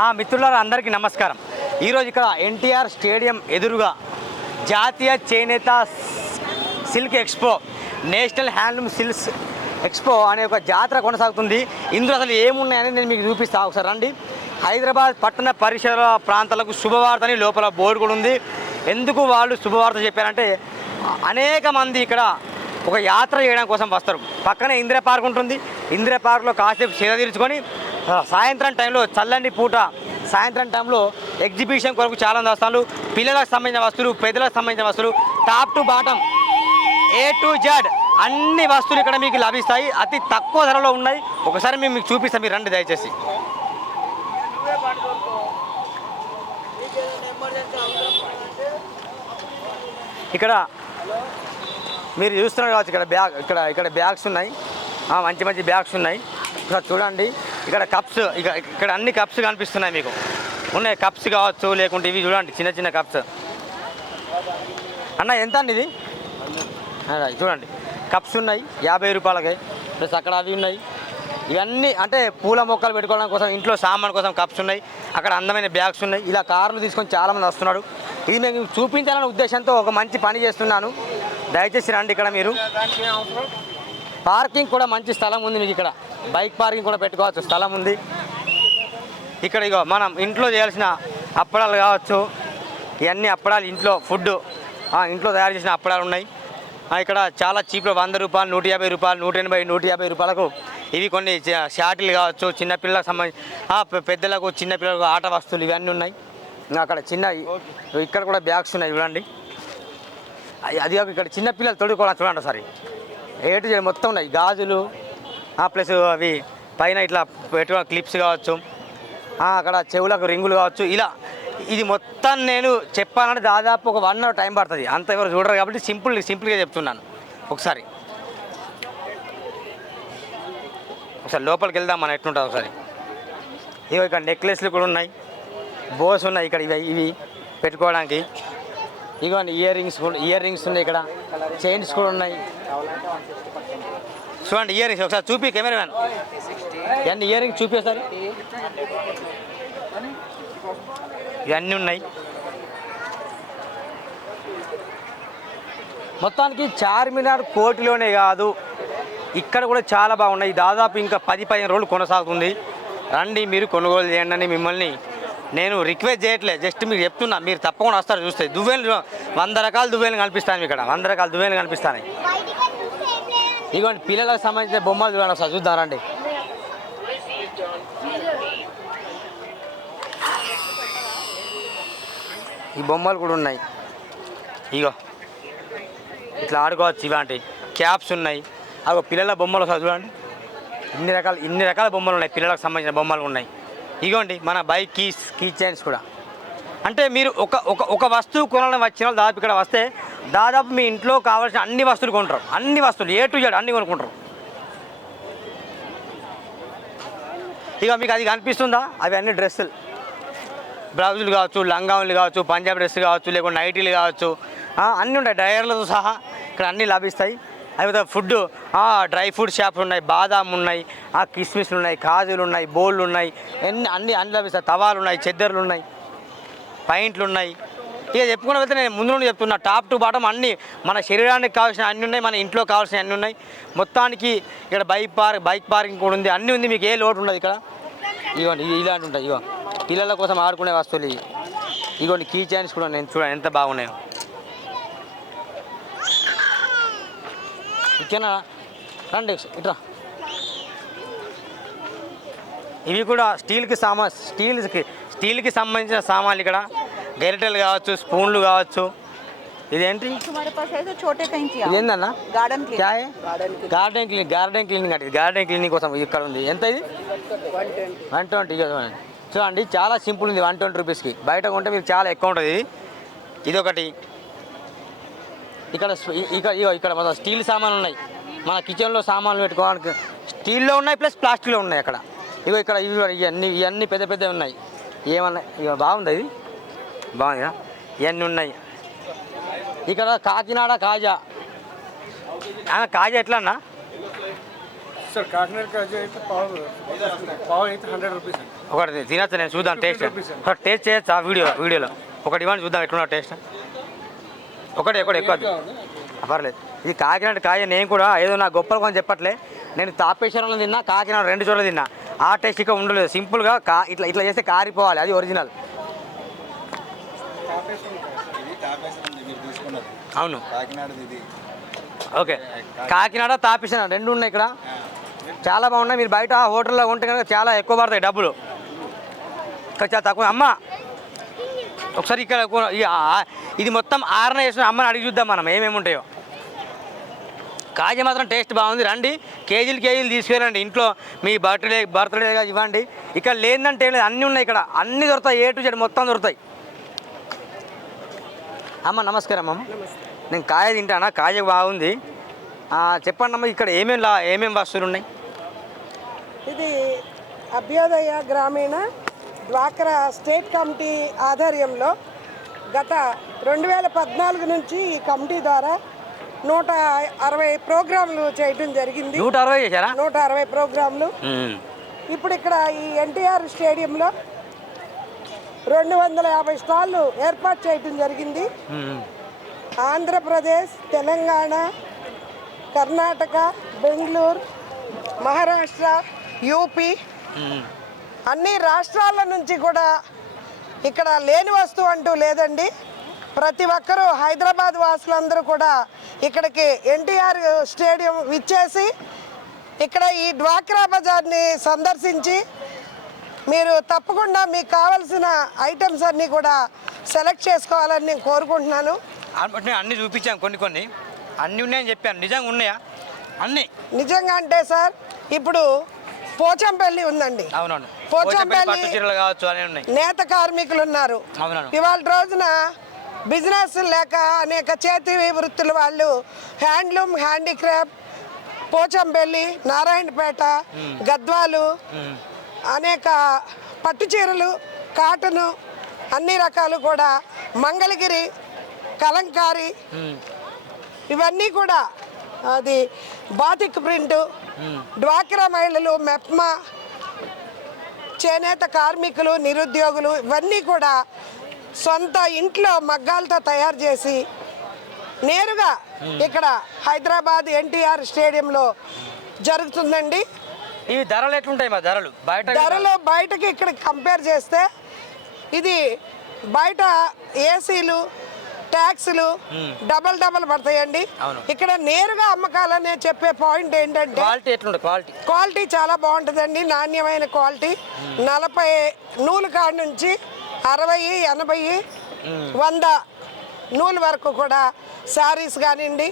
ఆ మిత్రులారా అందరికీ నమస్కారం. ఈరోజు ఇక్కడ ఎన్టీఆర్ స్టేడియం ఎదురుగా జాతీయ చేనేత silk expo national handloom silks expo అనే ఒక జాతర కొనసాగుతుంది. ఇందులో అసలు ఏమున్నాయని నేను మీకు చూపిస్తాను ఒకసారి రండి. హైదరాబాద్ పట్టణ పరిసర ప్రాంతాలకు శుభవార్త అని లోపల బోర్డు కూడా ఉంది. ఎందుకు వాళ్ళు శుభవార్త చెప్పారంటే అనేక మంది ఇక్కడ ఒక యాత్ర చేయడం కోసం వస్తారు. పక్కనే ఇందిరా పార్క్ ఉంటుంది. ఇందిరా పార్క్లో కాసేపు సేద తీర్చుకొని సాయంత్రం టైంలో చల్లని పూట సాయంత్రం టైంలో ఎగ్జిబిషన్ కొరకు చాలా మంది వస్తారు. పిల్లలకు సంబంధించిన వస్తువులు పెద్దలకు సంబంధించిన వస్తువులు top to bottom A to Z అన్ని వస్తువులు ఇక్కడ మీకు లభిస్తాయి. అతి తక్కువ ధరలో ఉన్నాయి. ఒకసారి మేము మీకు చూపిస్తాం. మీరు రండి దయచేసి. ఇక్కడ మీరు చూస్తున్నారు కావచ్చు ఇక్కడ బ్యాగ్ ఇక్కడ ఇక్కడ బ్యాగ్స్ ఉన్నాయి. ఆ, మంచి మంచి బ్యాగ్స్ ఉన్నాయి. ఇక్కడ చూడండి ఇక్కడ కప్స్ ఇక ఇక్కడ అన్ని కప్స్ కనిపిస్తున్నాయి మీకు. ఉన్నాయి కప్స్ కావచ్చు లేకుంటే ఇవి చూడండి చిన్న చిన్న కప్స్. అన్న ఎంత అండి ఇది చూడండి కప్స్ ఉన్నాయి యాభై రూపాయలకి. ప్లస్ అక్కడ అవి ఉన్నాయి. ఇవన్నీ అంటే పూల మొక్కలు పెట్టుకోవడం కోసం ఇంట్లో సామాన్ కోసం కప్స్ ఉన్నాయి. అక్కడ అందమైన బ్యాగ్స్ ఉన్నాయి. ఇలా కార్లు తీసుకొని చాలామంది వస్తున్నారు. ఇది మేము చూపించాలనే ఉద్దేశంతో ఒక మంచి పని చేస్తున్నాను. దయచేసి రండి ఇక్కడ మీరు. పార్కింగ్ కూడా మంచి స్థలం ఉంది మీకు ఇక్కడ. బైక్ పార్కింగ్ కూడా పెట్టుకోవచ్చు స్థలం ఉంది. ఇక్కడ ఇగో మనం ఇంట్లో చేయాల్సిన అప్పడాలు కావచ్చు ఇవన్నీ అప్పడాలు ఇంట్లో ఫుడ్ ఇంట్లో తయారు చేసిన అప్పడాలు ఉన్నాయి. ఇక్కడ చాలా చీప్లో వంద రూపాయలు నూట యాభై రూపాయలు నూట ఎనభై నూట యాభై రూపాయలకు ఇవి కొన్ని షార్ట్లు కావచ్చు చిన్నపిల్లలకు సంబంధించి పెద్దలకు చిన్నపిల్లలకు ఆట వస్తువులు ఇవన్నీ ఉన్నాయి. అక్కడ చిన్న ఇక్కడ కూడా బ్యాగ్స్ ఉన్నాయి చూడండి. అది- కాక ఇక్కడ చిన్నపిల్లలు తొడుక్కోవడం చూడండి ఒకసారి. ఏటు జెడ్ మొత్తం ఉన్నాయి. గాజులు ప్లస్ అవి పైన ఇట్లా పెట్టుకున్న క్లిప్స్ కావచ్చు అక్కడ చెవులకు రింగులు కావచ్చు ఇలా. ఇది మొత్తం నేను చెప్పాలంటే దాదాపు ఒక వన్ అవర్ టైం పడుతుంది. అంత ఎవరు చూడరు కాబట్టి సింపుల్ సింపుల్గా చెప్తున్నాను. ఒకసారి. ఒకసారి లోపలికి వెళ్దాం మనం ఎట్లుంటుంది ఒకసారి. ఇవి ఇక్కడ నెక్లెస్లు కూడా ఉన్నాయి. బోస్ ఉన్నాయి ఇక్కడ ఇవి ఇవి పెట్టుకోవడానికి. ఇగోండి ఇయర్ రింగ్స్ కూడా ఇయర్ రింగ్స్ ఉన్నాయి ఇక్కడ. చైన్స్ కూడా ఉన్నాయి. చూడండి ఇయర్ రింగ్స్ ఒకసారి చూపి కెమెరామ్యాన్ ఇవన్నీ ఇయర్ రింగ్స్ చూపిస్తారు? ఇవన్నీ ఉన్నాయి. మొత్తానికి చార్మినార్ కోటిలోనే కాదు ఇక్కడ కూడా చాలా బాగున్నాయి. దాదాపు ఇంకా పది పదిహేను రోజులు కొనసాగుతుంది. రండి మీరు కొనుగోలు చేయండి అని మిమ్మల్ని నేను రిక్వెస్ట్ చేయట్లేదు జస్ట్ మీరు చెప్తున్నా. మీరు తప్పకుండా వస్తారు చూస్తే. దువ్వేలు వంద రకాల దువ్వేలు కనిపిస్తాను ఇక్కడ వంద రకాల దువ్వేలు కనిపిస్తాయి. ఇదిగోండి పిల్లలకు సంబంధించిన బొమ్మలు చూడండి ఒకసారి. చూద్దాం రండి. ఈ బొమ్మలు కూడా ఉన్నాయి. ఇగో. ఇట్లా ఆడుకోవచ్చు ఇలాంటి. క్యాప్స్ ఉన్నాయి. అగో పిల్లల బొమ్మలు ఒకసారి చూడండి. ఇన్ని రకాల ఇన్ని రకాల బొమ్మలు ఉన్నాయి. పిల్లలకు సంబంధించిన బొమ్మలు ఉన్నాయి. ఇగోండి మన బైక్ కీస్ కీ చైన్స్ కూడా. అంటే మీరు ఒక ఒక ఒక వస్తువు కొనాలని వచ్చిన వాళ్ళు దాదాపు ఇక్కడ వస్తే దాదాపు మీ ఇంట్లో కావాల్సిన అన్ని వస్తువులు కొంటారు. అన్ని వస్తువులు ఏ టు జెడ్ అన్ని కొనుక్కుంటారు. ఇక మీకు అది కనిపిస్తుందా? అవి అన్ని డ్రెస్సులు. బ్లౌజులు కావచ్చు లంగావులు కావచ్చు పంజాబ్ డ్రెస్ కావచ్చు లేకుంటే నైటీలు కావచ్చు అన్నీ ఉంటాయి. డ్రైవర్లతో సహా ఇక్కడ అన్నీ లభిస్తాయి. అయితే ఫుడ్ డ్రై ఫ్రూట్ షాపులు ఉన్నాయి బాదాం ఉన్నాయి ఆ కిస్మిస్లు ఉన్నాయి కాజులు ఉన్నాయి బోళ్ళు ఉన్నాయి ఎన్ని అన్ని అన్ని లభిస్తాయి తవాలు ఉన్నాయి చెద్దర్లు ఉన్నాయి పైంట్లు ఉన్నాయి. ఇక చెప్పుకున్న వెళ్తే నేను ముందు నుండి చెప్తున్నా టాప్ టు బాటం అన్ని మన శరీరానికి కావాల్సిన అన్ని ఉన్నాయి మన ఇంట్లో కావాల్సిన అన్ని ఉన్నాయి. మొత్తానికి ఇక్కడ బైక్ పార్క్ బైక్ పార్కింగ్ కూడా ఉంది అన్నీ ఉంది మీకు ఏ లోటు ఉండదు ఇక్కడ. ఇగోండి ఇలాంటి ఉంటాయి ఇగో పిల్లల కోసం ఆడుకునే వస్తువులు ఇవి. ఇగోండి కీ చైన్స్ కూడా నేను చూడండి ఎంత బాగున్నాయో. ఇచ్చేనా రండి ఇట్రా. ఇవి కూడా స్టీల్కి సామా స్టీల్కి స్టీల్కి సంబంధించిన సామాన్లు ఇక్కడ. గరిటెలు కావచ్చు స్పూన్లు కావచ్చు. ఇదేంటి? ఏందన్నా గార్డెన్ గార్డెన్ గార్డెన్ క్లీనింగ్ అంటే. గార్డెన్ క్లీనింగ్ కోసం ఇక్కడ ఉంది. ఎంత ఇది? One twenty. చూడండి. చాలా సింపుల్ ఉంది వన్ ట్వంటీ రూపీస్కి. బయట కొంటే మీకు చాలా ఎక్కువ ఉంటుంది. ఇది ఒకటి ఇక్కడ ఇక్కడ ఇగో ఇక్కడ మన స్టీల్ సామాన్లు ఉన్నాయి. మన కిచెన్లో సామాన్లు పెట్టుకోవడానికి స్టీల్లో ఉన్నాయి ప్లస్ ప్లాస్టిక్లో ఉన్నాయి అక్కడ. ఇగో ఇక్కడ ఇవి ఇవన్నీ ఇవన్నీ పెద్ద పెద్దవి ఉన్నాయి. ఏమన్నా ఇక బాగుంది ఇది? బాగుంది? ఇవన్నీ ఉన్నాయి. ఇక్కడ కాకినాడ కాజా. కాజా ఎట్లా అన్నా సార్ కాకినాడ కాజు అయితే పావు పావు అయితే హండ్రెడ్ రూపీస్ ఒకటి తినచ్చు నేను చూద్దాం టేస్ట్. టేస్ట్ చేయొచ్చు? ఆ వీడియో వీడియోలో. ఒకటి ఇవ్వండి చూద్దాం ఎట్లున్నా టేస్ట్. ఒకటి ఒకటి ఎక్కువ పర్లేదు. ఇది కాకినాడ కాయ నేను కూడా ఏదో నా గొప్పలు కొంచెం చెప్పట్లే. నేను తాపేశ్వరంలో తిన్నా కాకినాడ రెండు చోట్ల తిన్నా. ఆ టేస్ట్ ఇక్కడ ఉండలేదు. సింపుల్గా కా ఇట్లా ఇట్లా చేస్తే కారిపోవాలి. అది ఒరిజినల్ అవును. ఓకే. కాకినాడ తాపేశ్వరం రెండు ఉన్నాయి ఇక్కడ. చాలా బాగున్నాయి. మీరు బయట హోటల్లో ఉంటే కనుక చాలా ఎక్కువ పడతాయి డబ్బులు. ఇక్కడ చాలా తక్కువ. అమ్మ ఒకసారి ఇక్కడ ఇది మొత్తం ఆరణ వేసిన అమ్మని అడిగి చూద్దాం మనం ఏమేమి ఉంటాయో కాజీ మాత్రం టేస్ట్ బాగుంది రండి. కేజీలు కేజీలు తీసుకెళ్ళండి ఇంట్లో మీ బర్త్డే బర్త్డేగా ఇవ్వండి. ఇక్కడ లేదంటే ఏం లేదు అన్నీ ఉన్నాయి ఇక్కడ. అన్నీ దొరుకుతాయి ఏ టు జెడ్ మొత్తం దొరుకుతాయి. అమ్మ నమస్కారం అమ్మ. నేను కాయ తింటానా? కాయ బాగుంది. చెప్పండి అమ్మ ఇక్కడ ఏమేమి లా ఏమేమి వస్తువులు ఉన్నాయి? ఇది అభ్యోదయ గ్రామీణ డ్వాక్రా స్టేట్ కమిటీ ఆధ్వర్యంలో గత రెండు వేల పద్నాలుగు నుంచి ఈ కమిటీ ద్వారా నూట అరవై ప్రోగ్రాంలు చేయడం జరిగింది నూట అరవై నూట అరవై ప్రోగ్రాంలు. ఇప్పుడు ఇక్కడ ఈ ఎన్టీఆర్ స్టేడియంలో రెండు వందల యాభై స్టాళ్ళు ఏర్పాటు చేయడం జరిగింది. ఆంధ్రప్రదేశ్ తెలంగాణ కర్ణాటక బెంగళూరు మహారాష్ట్ర యూపీ. అన్ని రాష్ట్రాల నుంచి కూడా ఇక్కడ లేని వస్తువు అంటూ లేదండి. ప్రతి ఒక్కరూ హైదరాబాద్ వాసులందరూ కూడా ఇక్కడికి ఎన్టీఆర్ స్టేడియం విచ్చేసి ఇక్కడ ఈ డ్వాక్రా బజార్ని సందర్శించి మీరు తప్పకుండా మీకు కావలసిన ఐటమ్స్ అన్నీ కూడా సెలెక్ట్ చేసుకోవాలని నేను కోరుకుంటున్నాను. అన్ని చూపించాను కొన్ని కొన్ని. అన్నీ ఉన్నాయని చెప్పాను. నిజంగా ఉన్నాయా? అన్నీ. నిజంగా అంటే సార్ ఇప్పుడు పోచంపల్లి ఉందండి. అవునవును. పట్టు చీరలు కావచ్చు అన్నీ ఉన్నాయి. నేత కార్మికులు ఉన్నారు. ఇవాళ రోజున బిజినెస్ లేక అనేక చేతి వృత్తుల వాళ్ళు హ్యాండ్లూమ్ హ్యాండీక్రాఫ్ట్ పోచంపల్లి నారాయణపేట గద్వాలు అనేక పట్టు చీరలు కాటను అన్ని రకాలు కూడా మంగళగిరి కలంకారి ఇవన్నీ కూడా అది బాతిక్ ప్రింట్ డ్వాక్రా మహిళలు మెప్మా చేనేత కార్మికులు నిరుద్యోగులు ఇవన్నీ కూడా సొంత ఇంట్లో మగ్గాలతో తయారు చేసి నేరుగా ఇక్కడ హైదరాబాద్ ఎన్టీఆర్ స్టేడియంలో జరుగుతుందండి. ఇవి ధరలు ఎట్లుంటాయి మా ధరలు? బయట ధరలు బయటకి ఇక్కడ కంపేర్ చేస్తే ఇది బయట ఏసీలు ట్యాక్సులు డబల్ డబల్ పడతాయండి. ఇక్కడ నేరుగా అమ్మకాలనే చెప్పే పాయింట్ ఏంటంటే క్వాలిటీ క్వాలిటీ. క్వాలిటీ చాలా బాగుంటుందండి. నాణ్యమైన క్వాలిటీ. నలభై నూలు కాడ నుంచి అరవై ఎనభై వంద నూలు వరకు కూడా శారీస్ కానివ్వండి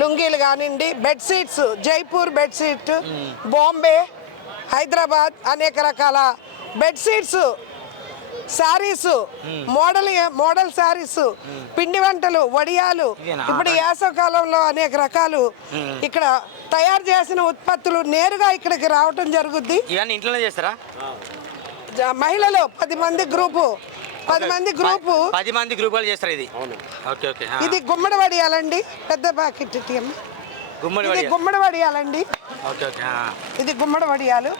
లుంగీలు కానివ్వండి బెడ్షీట్స్ జైపూర్ బెడ్షీట్ బాంబే హైదరాబాద్ అనేక రకాల bedsheets saris model model saris పిండి వంటలు వడియాలు? ఇప్పుడు వేసవకాలంలో అనేక రకాలు ఇక్కడ తయారు చేసిన ఉత్పత్తులు నేరుగా ఇక్కడికి రావటం జరుగుద్ది. ఇవన్నీ ఇంట్లోనే చేస్తారా? మహిళలు పది మంది గ్రూపు పది మంది గ్రూపు. పది మంది గ్రూపులు చేస్తారు ఇది. Okay okay. ఆ. ఇది గుమ్మడి వడియాలండి. పెద్ద ప్యాకెట్ ఇది గుమ్మడి వడియాలండి. Okay okay. ఆ. ఇది గుమ్మడి వడియాలు.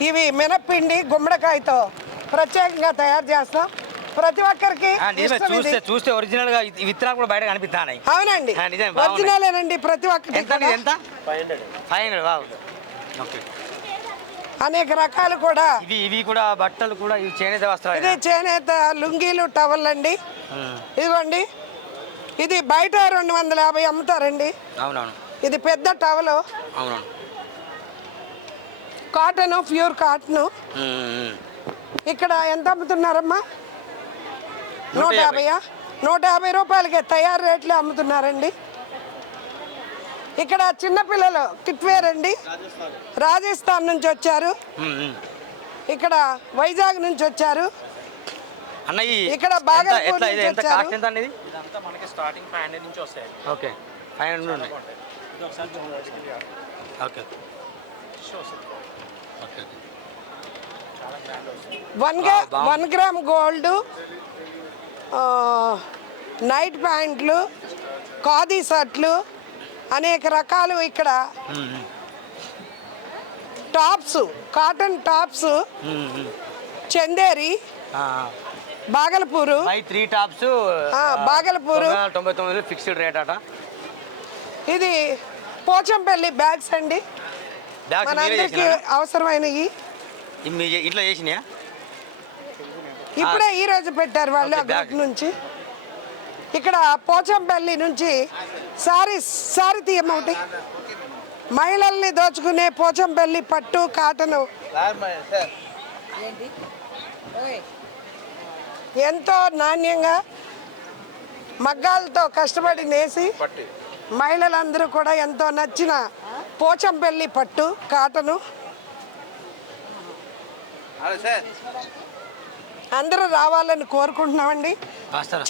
ఇవి మినప్పిండి గుమ్మడికాయతో ప్రత్యేకంగా తయారు చేస్తాం. ప్రతి ఒక్కరికి. చూస్తే చూస్తే ఒరిజినల్గా విత్తనాలు కూడా బయట కనిపిస్తాయి అవునండి. ఒరిజినలేనండి ప్రతి ఒక్కటి ఎంత ఫైవ్ హండ్రెడ్ ఓకే అనేక రకాలు కూడా. ఇవి ఇవి కూడా బట్టలు కూడా ఇవి చేనేత వస్త్రాలు ఇది చేనేత లుంగీలు టవల్ అండి. ఇదిగోండి. ఇది బయట రెండు వందల యాభై అమ్ముతారండి. అవునవును. ఇది పెద్ద టవలు. అవునవును. Cotton pure cotton. ఇక్కడ ఎంత అమ్ముతున్నారమ్మా? నూట నూట యాభై. యాభైయా? నూట యాభై రూపాయలకి తయారు రేట్లు అమ్ముతున్నారండి. ఇక్కడ చిన్నపిల్లలు కిట్వేర్ అండి రాజస్థాన్ నుంచి వచ్చారు. ఇక్కడ వైజాగ్ నుంచి వచ్చారు. అన్న ఈ ఇక్కడ చూడండి. Okay okay. వన్గా వన్ గ్రామ్ గోల్డ్ నైట్ ప్యాంట్లు ఖాదీ షర్ట్లు అనేక రకాలు ఇక్కడ. Tops cotton tops Chanderi Bhagalpur. Three tops Bhagalpur. తొంభై తొమ్మిది ఫిక్స్డ్ రేట్ అట. ఇది పోచంపల్లి బ్యాగ్స్ అండి. మనందరికి? అవసరమైనవి. మీ ఇంట్లో చేసినాయా? ఇప్పుడే ఈ రోజు పెట్టారు వాళ్ళు బ్యాగ్. నుంచి. ఇక్కడ పోచంపల్లి నుంచి సారీ సారీ తీయమౌటి మహిళల్ని దోచుకునే పోచంపల్లి పట్టు కాటను. ఎంతో నాణ్యంగా మగ్గాలతో కష్టపడి నేసి మహిళలందరూ కూడా ఎంతో నచ్చిన పోచంపల్లి పట్టు కాటను. అందరూ రావాలని కోరుకుంటున్నామండి.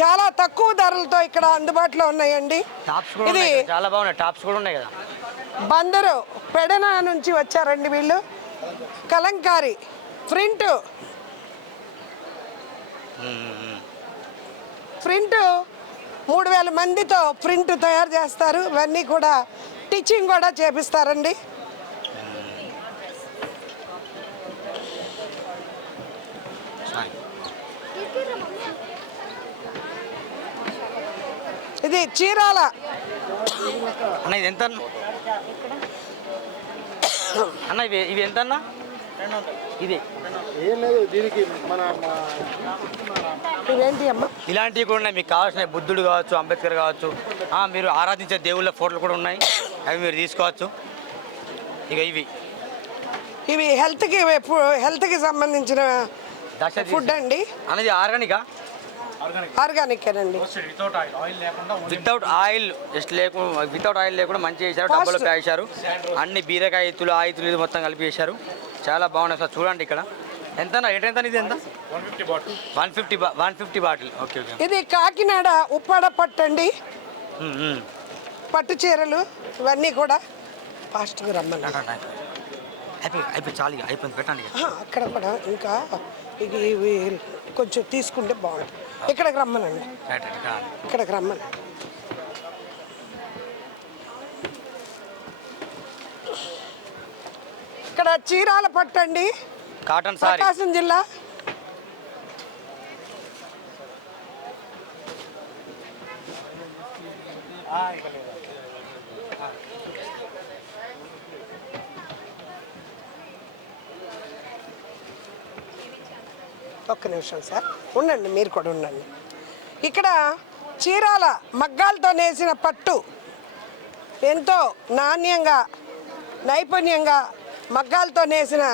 చాలా తక్కువ ధరలతో ఇక్కడ అందుబాటులో ఉన్నాయండి. టాప్స్ కూడా ఇది ఉన్నాయి కదా, చాలా బాగున్నాయి. టాప్స్ కూడా ఉన్నాయి కదా? బందరు పెడన నుంచి వచ్చారండి వీళ్ళు. కలంకారి ప్రింట్. ప్రింట్ మూడు వేల మందితో ప్రింట్ తయారు చేస్తారు. ఇవన్నీ కూడా టీచింగ్ కూడా చేపిస్తారండి. ఇది చీరాల. అన్న ఇది ఎంత అన్న? అన్న ఇవి ఇవి ఎంత అన్న? ఇది ఏం లేదు దీనికి మన ఇవేంటి అమ్మ? ఇలాంటివి కూడా ఉన్నాయి. మీకు కావాల్సిన బుద్ధుడు కావచ్చు అంబేద్కర్ కావచ్చు. ఆ, మీరు ఆరాధించే దేవుళ్ళ ఫోటోలు కూడా ఉన్నాయి. అవి మీరు తీసుకోవచ్చు. ఇక ఇవి. ఇవి హెల్త్కి హెల్త్కి సంబంధించిన ఫుడ్ అండి. అనేది ఆర్గానికా? ఆర్గానికేనండి వితౌట్ ఆయిల్ ఆయిల్ లేకుండా వితౌట్ ఆయిల్ జస్ట్ లేకుండా వితౌట్ ఆయిల్ లేకుండా మంచిగా చేశారు డబ్బులు. వేశారు అన్ని బీరకాయ ఎత్తులు ఆయితులు ఇది మొత్తం కలిపి చేశారు. చాలా బాగున్నాయి సార్ చూడండి ఇక్కడ. ఎంత రేట్ ఎంత ఇది ఎంత? One fifty one fifty bottle okay okay ఇది కాకినాడ ఉప్పాడ పట్టు అండి. పట్టు చీరలు ఇవన్నీ కూడా ఫాస్ట్గా రమ్మన్నా అయిపోయి అయిపోయి చాలు ఇక అయిపోయింది పెట్టండి ఇక. అక్కడ కూడా ఇంకా ఇవి కొంచెం తీసుకుంటే బాగుంటుంది. ఇక్కడికి రమ్మనండి. ఇక్కడికి రమ్మని ఇక్కడ చీరాల పట్టు అండి. Cotton sorry. ప్రకాశం జిల్లా. ఒక్క నిమిషం సార్. ఉండండి మీరు కూడా ఉండండి. ఇక్కడ చీరాల మగ్గాలతో నేసిన పట్టు ఎంతో నాణ్యంగా నైపుణ్యంగా మగ్గాలతో నేసిన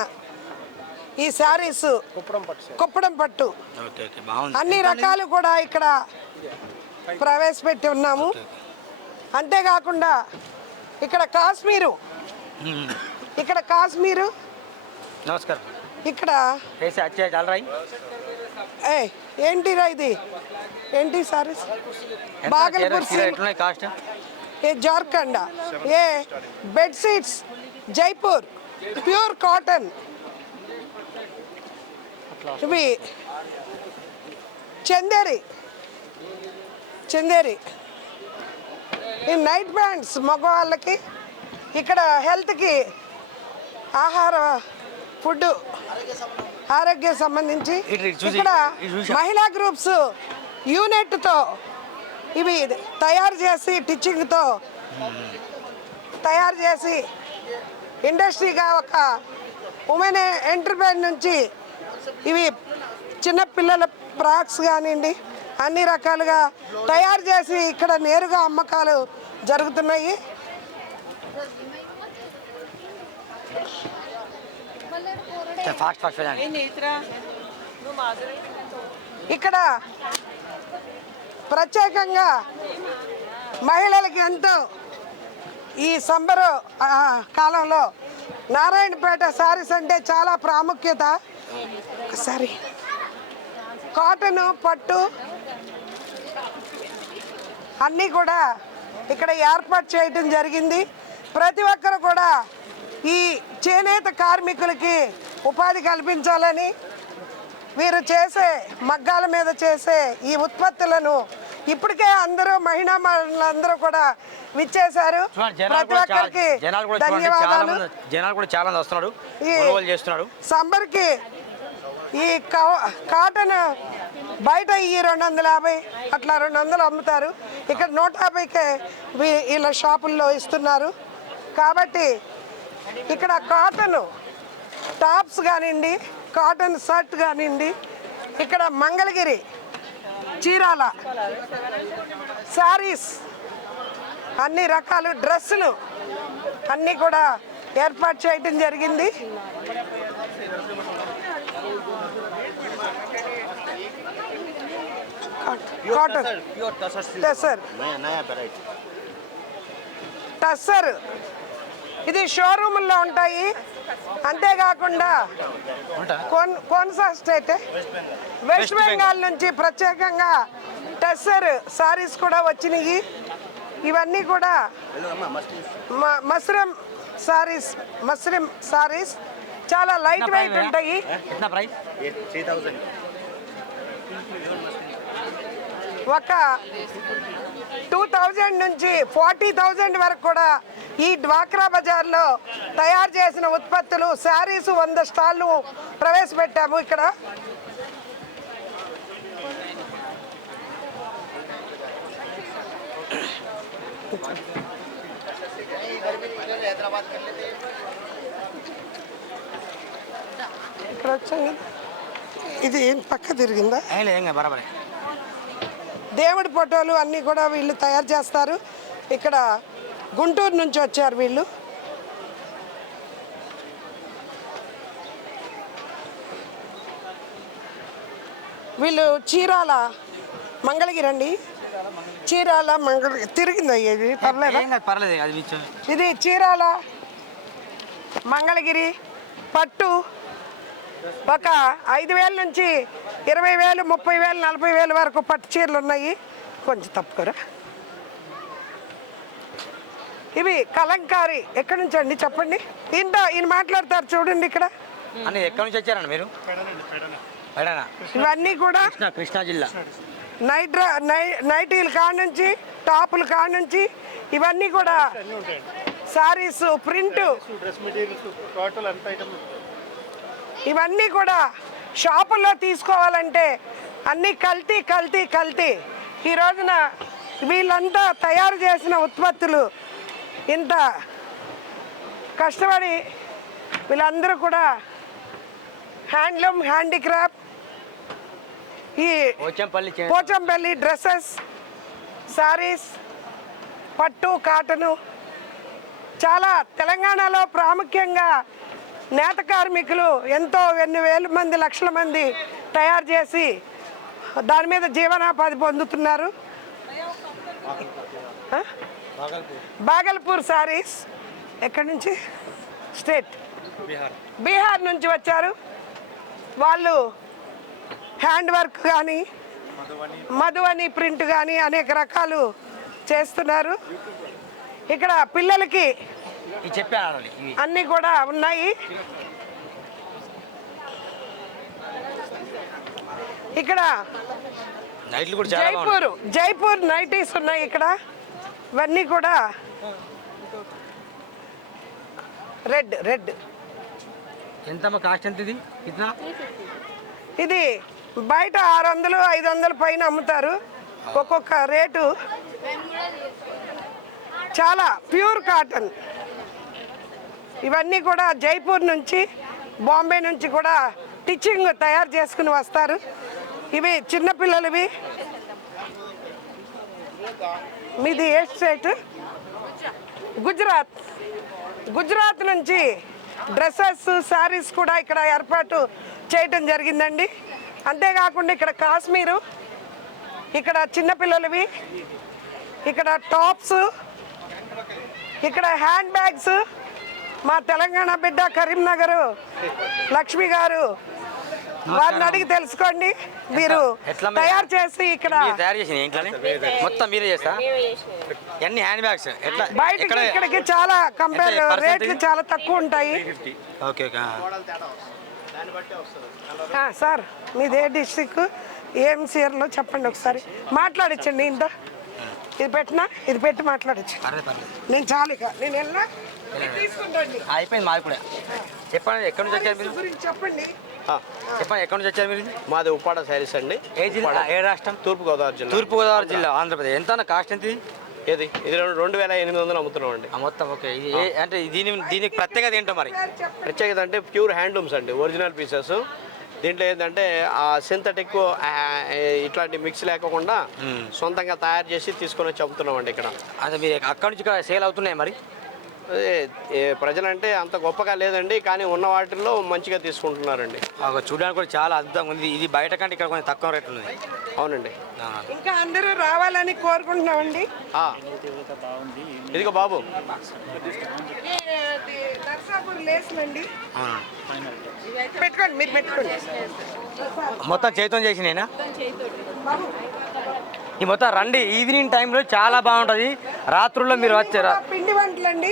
ఈ శారీస్ కుప్పడం పట్టు సార్. కుప్పడం పట్టు. ఓకే ఓకే బాగుంది. అన్ని రకాలు కూడా ఇక్కడ ప్రవేశపెట్టి ఉన్నాము. అంతేకాకుండా ఇక్కడ కాశ్మీరు. ఇక్కడ కాశ్మీరు. నమస్కారం. ఇక్కడ? వేసి వచ్చే చాలు రాయి. ఏ ఏంటిరా ఇది? ఏంటి సారీస్ బాగల్పూర్ కాస్ట్? ఏ జార్ఖండ్ ఏ బెడ్షీట్స్ జైపూర్ ప్యూర్ కాటన్. ఇవి చందేరి. చందేరి. ఈ నైట్ బ్యాండ్స్ మగవాళ్ళకి ఇక్కడ హెల్త్కి ఆహార ఫుడ్ ఆరోగ్యం సంబంధించి ఇక్కడ. మహిళా గ్రూప్స్ యూనిట్తో ఇవి తయారు చేసి టీచింగ్తో తయారు చేసి ఇండస్ట్రీగా ఒక ఉమెన్ ఎంటర్ప్రైన్ నుంచి ఇవి చిన్న పిల్లల ఫ్రాక్స్ కానివ్వండి అన్ని రకాలుగా తయారు చేసి ఇక్కడ నేరుగా అమ్మకాలు జరుగుతున్నాయి ఫాస్ట్ ఫాస్ట్ వెళ్ళండి ఇక్కడ ప్రత్యేకంగా మహిళలకి ఎంతో ఈ సంబర కాలంలో నారాయణపేట సారీస్ అంటే చాలా ప్రాముఖ్యత. సారీ. కాటన్ పట్టు అన్నీ కూడా ఇక్కడ ఏర్పాటు చేయటం జరిగింది. ప్రతి ఒక్కరు కూడా ఈ చేనేత కార్మికులకి ఉపాధి కల్పించాలని వీరు చేసే మగ్గాల మీద చేసే ఈ ఉత్పత్తులను ఇప్పటికే అందరూ మహిళా మహిళలందరూ కూడా విచ్చేశారు. ప్రతి ఒక్కరికి ధన్యవాదాలు. జనాలు కూడా చాలా మంది వస్తున్నాడు ఈ- కాటన్ బయట ఈ రెండు వందల యాభై అట్లా రెండు వందలు అమ్ముతారు. ఇక్కడ నూట యాభైకే వీళ్ళ షాపుల్లో ఇస్తున్నారు. కాబట్టి ఇక్కడ కాటన్ టాప్స్ కానివ్వండి కాటన్ షర్ట్ కానివ్వండి ఇక్కడ మంగళగిరి చీరాల శారీస్ అన్ని రకాలు డ్రెస్సులు అన్నీ కూడా ఏర్పాటు చేయడం జరిగింది కాటన్ టసర్ టస్సర్ ఇది షోరూముల్లో ఉంటాయి. అంతేకాకుండా కోన్ కోన్సా స్టేట్ వెస్ట్ బెంగాల్ నుంచి ప్రత్యేకంగా టస్సర్ సారీస్ కూడా వచ్చినాయి. ఇవన్నీ కూడా మ- మస్రమ్ సారీస్ మస్రమ్ సారీస్ చాలా లైట్ వెయిట్ ఉంటాయి. ఒక టూ థౌజండ్ నుంచి ఫార్టీ థౌజండ్ వరకు కూడా ఈ డ్వాక్రా బజార్లో తయారు చేసిన ఉత్పత్తులు శారీస్ వంద స్టాళ్ళు ప్రవేశపెట్టాము ఇక్కడ. ఇక్కడ వచ్చాం ఇది ఏం పక్క తిరిగిందా లేదు బరాబరే. దేవుడి ఫోటోలు అన్నీ కూడా వీళ్ళు తయారు చేస్తారు. ఇక్కడ గుంటూరు నుంచి వచ్చారు వీళ్ళు. వీళ్ళు చీరాల మంగళగిరి అండి. చీరాల మంగళగిరి తిరిగింది అయ్యేది పర్లేదా? ఇది చీరాల మంగళగిరి పట్టు ఒక ఐదు వేల నుంచి ఇరవై వేలు ముప్పై వేలు నలభై వేలు వరకు పట్టు చీరలు ఉన్నాయి. కొంచెం తప్పుకోరా. ఇవి కలంకారి ఎక్కడి నుంచి అండి? చెప్పండి. ఇంత ఈయన మాట్లాడతారు చూడండి ఇక్కడ. అని ఎక్కడి నుంచి వచ్చారండి మీరు? ఇవన్నీ కూడా కృష్ణా కృష్ణా జిల్లా. నైట్ నైటీలు కాడ నుంచి టాపులు కాడ నుంచి ఇవన్నీ కూడా saris print. Dress materials total అంత ఐటమ్ ఇవన్నీ కూడా షాపుల్లో తీసుకోవాలంటే అన్నీ కల్తీ కల్తీ కల్తీ. ఈ రోజున వీళ్ళంతా తయారు చేసిన ఉత్పత్తులు ఇంత కష్టపడి వీళ్ళందరూ కూడా హ్యాండ్లూమ్ హ్యాండీక్రాఫ్ట్ ఈ పోచంపల్లి పోచంపల్లి డ్రెస్సెస్ సారీస్ పట్టు కాటను చాలా తెలంగాణలో ప్రాముఖ్యంగా నేత కార్మికులు ఎంతో ఎన్ని వేల మంది లక్షల మంది తయారు చేసి దాని మీద జీవనోపాధి పొందుతున్నారు? బాగల్పూర్ సారీస్ ఎక్కడి నుంచి? స్టేట్. బీహార్. నుంచి వచ్చారు. వాళ్ళు హ్యాండ్ వర్క్ కానీ మధువని ప్రింట్ కానీ అనేక రకాలు చేస్తున్నారు. ఇక్కడ పిల్లలకి ఇది అన్నీ కూడా ఉన్నాయి. ఇక్కడ జైపూర్ జైపూర్ నైటీస్ ఉన్నాయి ఇక్కడ. ఇవన్నీ కూడా రెడ్ రెడ్. ఎంతమ్మా కాస్ట్ ఎంత ఇది? ఇది బయట ఆరు వందలు ఐదు వందల పైన అమ్ముతారు. ఒక్కొక్క రేటు. చాలా ప్యూర్ కాటన్. ఇవన్నీ కూడా జైపూర్ నుంచి బాంబే నుంచి కూడా టిచ్చింగ్ తయారు చేసుకుని వస్తారు. ఇవి చిన్నపిల్లలవి మీది ఏ స్టేట్? గుజరాత్. గుజరాత్ నుంచి డ్రెస్సెస్ శారీస్ కూడా ఇక్కడ ఏర్పాటు చేయటం జరిగిందండి. అంతేకాకుండా ఇక్కడ కాశ్మీరు ఇక్కడ చిన్నపిల్లలవి ఇక్కడ టాప్స్ ఇక్కడ హ్యాండ్ బ్యాగ్స్ మా తెలంగాణ బిడ్డ కరీంనగర్ లక్ష్మి గారు. వారిని అడిగి తెలుసుకోండి. మీరు? తయారు చేసి ఇక్కడ తయారు మొత్తం మీరే చేస్తా ఎన్ని హ్యాండ్ బ్యాగ్స్? ఎట్లా బయటకి ఎక్కడ ఇక్కడికి చాలా కంపేర్? రేట్లు చాలా తక్కువ ఉంటాయి. ఓకే సార్ మీది ఏ డిస్టిక్? ఏం సీఆర్లో చెప్పండి ఒకసారి. మాట్లాడించండి ఇంత. ఇది పెట్టినా? ఇది పెట్టి మాట్లాడచ్చు నేను చాలు ఇక. నేను వెళ్ళినా? అయిపోయింది మాది కూడా. చెప్పండి ఎక్కడి నుంచి వచ్చారు మీరు? చెప్పండి. చెప్పండి ఎక్కడి నుంచి వచ్చారు మీరు? మాది ఉప్పాడ శారీస్ అండి. ఏ జిల్లా? ఏ రాష్ట్రం? తూర్పు గోదావరి జిల్లా. తూర్పుగోదావరి జిల్లా ఆంధ్రప్రదేశ్. ఎంత అన్న కాస్ట్ ఎంత ఏది? ఇది రెండు రెండు వేల ఎనిమిది వందలు అమ్ముతున్నాం అండి మొత్తం ఓకే. ఇది ఏ- అంటే దీని దీనికి ప్రత్యేకత ఏంటో మరి? ప్రత్యేకత అంటే ప్యూర్ హ్యాండ్లూమ్స్ అండి ఒరిజినల్ పీసెస్. దీంట్లో ఏంటంటే ఆ సింథటిక్ ఇట్లాంటి మిక్స్ లేకుండా. సొంతంగా తయారు చేసి తీసుకొని వచ్చి అమ్ముతున్నాం అండి ఇక్కడ. అంటే మీరు అక్కడి నుంచి ఇక్కడ సేల్ అవుతున్నాయి మరి? అదే ప్రజలంటే అంత గొప్పగా లేదండి కానీ ఉన్న వాటిల్లో మంచిగా తీసుకుంటున్నారండి. ఒక చూడడానికి కూడా చాలా అద్భుతంగా ఉంది. ఇది బయట కంటే ఇక్కడ కొంచెం తక్కువ రేట్లు ఉంది అవునండి. ఇంకా అందరూ రావాలని కోరుకుంటున్నామండి. ఆ. ఇదిగో బాబు. పెట్టుకోండి మీరు పెట్టుకోండి. మొత్తం చేతం చేసినేనా ఈ మొత్తం రండి ఈవినింగ్ టైంలో చాలా బాగుంటుంది. రాత్రుల్లో మీరు వచ్చారా? పిండి వంటలండి.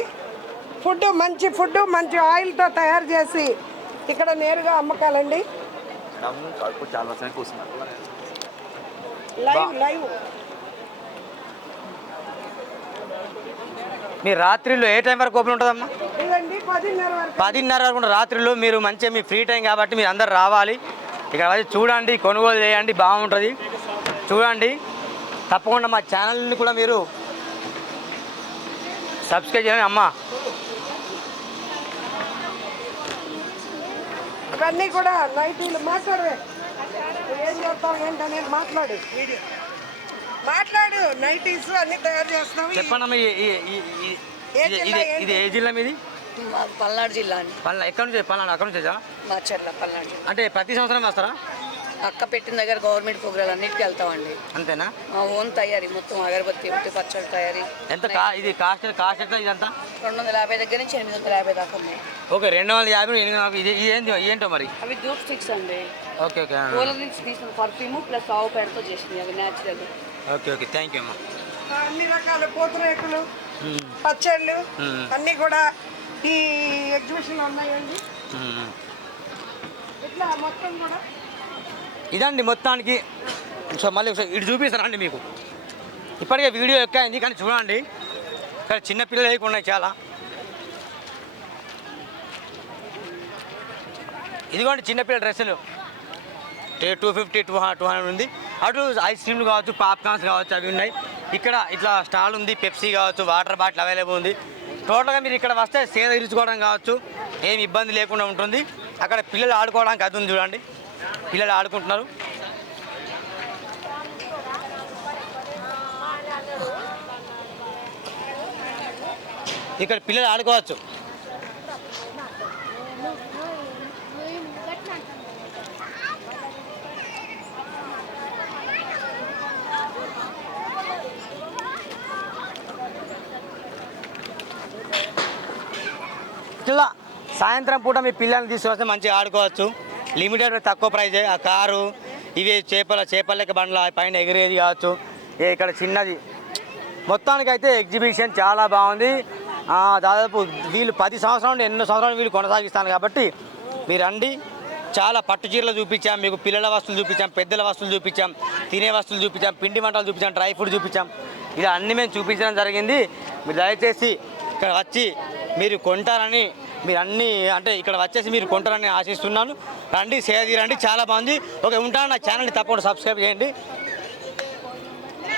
ఫుడ్ మంచి ఫుడ్ మంచి ఆయిల్తో తయారు చేసి ఇక్కడ నేరుగా అమ్మకాలండి. Live live. మీరు రాత్రిలో ఏ టైం వరకు ఓపెన్ ఉంటుందమ్మా? పదిన్నర వరకు. రాత్రిలో మీరు మంచిగా మీ ఫ్రీ టైం కాబట్టి మీరు అందరు రావాలి. ఇక్కడ వచ్చి చూడండి కొనుగోలు చేయండి బాగుంటుంది. చూడండి తప్పకుండా మా ఛానల్ని కూడా మీరు సబ్స్క్రైబ్ చేయండి అమ్మా. ఇవన్నీ కూడా నైటీలు మాట్లాడవే ఏం చేస్తావు ఏంటనేది మాట్లాడు. మాట్లాడు. నైటీస్ అన్ని తయారు చేస్తాము చెప్పండి ఇది- ఏ జిల్లా మీది? పల్నాడు జిల్లా అండి. పలానా ఎక్కడి నుంచి? పలానా అక్కడ నుంచి? వచ్చా మాచర్ల పల్నాడు అంటే ప్రతి సంవత్సరం వస్తారా అక్క పెట్టిన దగ్గర గవర్నమెంట్ ప్రోగ్రాలు అన్నిటికీ వెళ్తామండి. అంతేనా? మా ఓన్ తయారీ మొత్తం అగరబత్తి ఉట్టి పచ్చడి తయారీ. ఎంత కా ఇది కాస్ట్ కాస్ట్ ఎంత ఇదంతా? రెండు వందల యాభై దగ్గర నుంచి ఎనిమిది వందల యాభై దాకా ఉన్నాయి ఓకే రెండు వందల యాభై ఎనిమిది వందల ఇది ఇది ఏంటి ఏంటో మరి? అవి ధూప్ స్టిక్స్ అండి. ఓకే ఓకే పూల నుంచి తీసిన పర్ఫ్యూమ్ ప్లస్ ఆవు పేడతో చేసినవి అవి natural okay okay thank you అమ్మా. అన్ని రకాల పూతరేకులు మ్మ్. పచ్చళ్ళు మ్మ్. అన్నీ కూడా ఈ ఎగ్జిబిషన్లో ఉన్నాయండి. మ్మ్. ఇట్లా మొత్తం కూడా ఇదండి మొత్తానికి. సో మళ్ళీ ఒకసారి ఇటు చూపిస్తానండి మీకు. ఇప్పటికే వీడియో ఎక్కైంది కానీ చూడండి. ఇక్కడ చిన్నపిల్లలు చాలా. ఇదిగోండి చిన్నపిల్లల డ్రెస్సులు. Two fifty two two hundred ఉంది. అటు ఐస్ క్రీమ్లు కావచ్చు పాప్కార్న్స్ కావచ్చు అవి ఉన్నాయి. ఇక్కడ ఇట్లా స్టాల్ ఉంది పెప్సీ కావచ్చు వాటర్ బాటిల్ అవైలబుల్ ఉంది. టోటల్గా మీరు ఇక్కడ వస్తే సేద ఇరుచుకోవడం కావచ్చు ఏమి ఇబ్బంది లేకుండా ఉంటుంది. అక్కడ పిల్లలు ఆడుకోవడానికి అది ఉంది చూడండి. పిల్లలు ఆడుకుంటున్నారు. ఇక్కడ పిల్లలు ఆడుకోవచ్చు. ఇలా సాయంత్రం పూట మీ పిల్లల్ని తీసుకొస్తే మంచిగా ఆడుకోవచ్చు. లిమిటెడ్ తక్కువ ప్రైజే ఆ కారు ఇవి చేపల చేపలకి బండ్ల పైన ఎగిరేది కావచ్చు. ఇక్కడ చిన్నది. మొత్తానికైతే ఎగ్జిబిషన్ చాలా బాగుంది. దాదాపు వీళ్ళు పది సంవత్సరాల నుండి ఎన్నో సంవత్సరాలు వీళ్ళు కొనసాగిస్తాను కాబట్టి మీరు రండి. చాలా పట్టు చీరలు చూపించాం మీకు పిల్లల వస్తువులు చూపించాం పెద్దల వస్తువులు చూపించాం తినే వస్తువులు చూపించాం పిండి వంటలు చూపించాం డ్రై ఫ్రూట్ చూపించాం. ఇలా అన్ని మేము చూపించడం జరిగింది. మీరు దయచేసి ఇక్కడ వచ్చి మీరు కొంటారని మీరు అన్ని అంటే ఇక్కడ వచ్చేసి మీరు కొంటారని ఆశిస్తున్నాను. రండి సేవ రండి చాలా బాగుంది. ఓకే ఉంటాను నా ఛానల్ని తప్పకుండా సబ్స్క్రైబ్ చేయండి.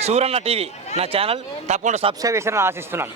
సూరన్న టీవీ నా ఛానల్ తప్పకుండా సబ్స్క్రైబ్ చేశారని ఆశిస్తున్నాను.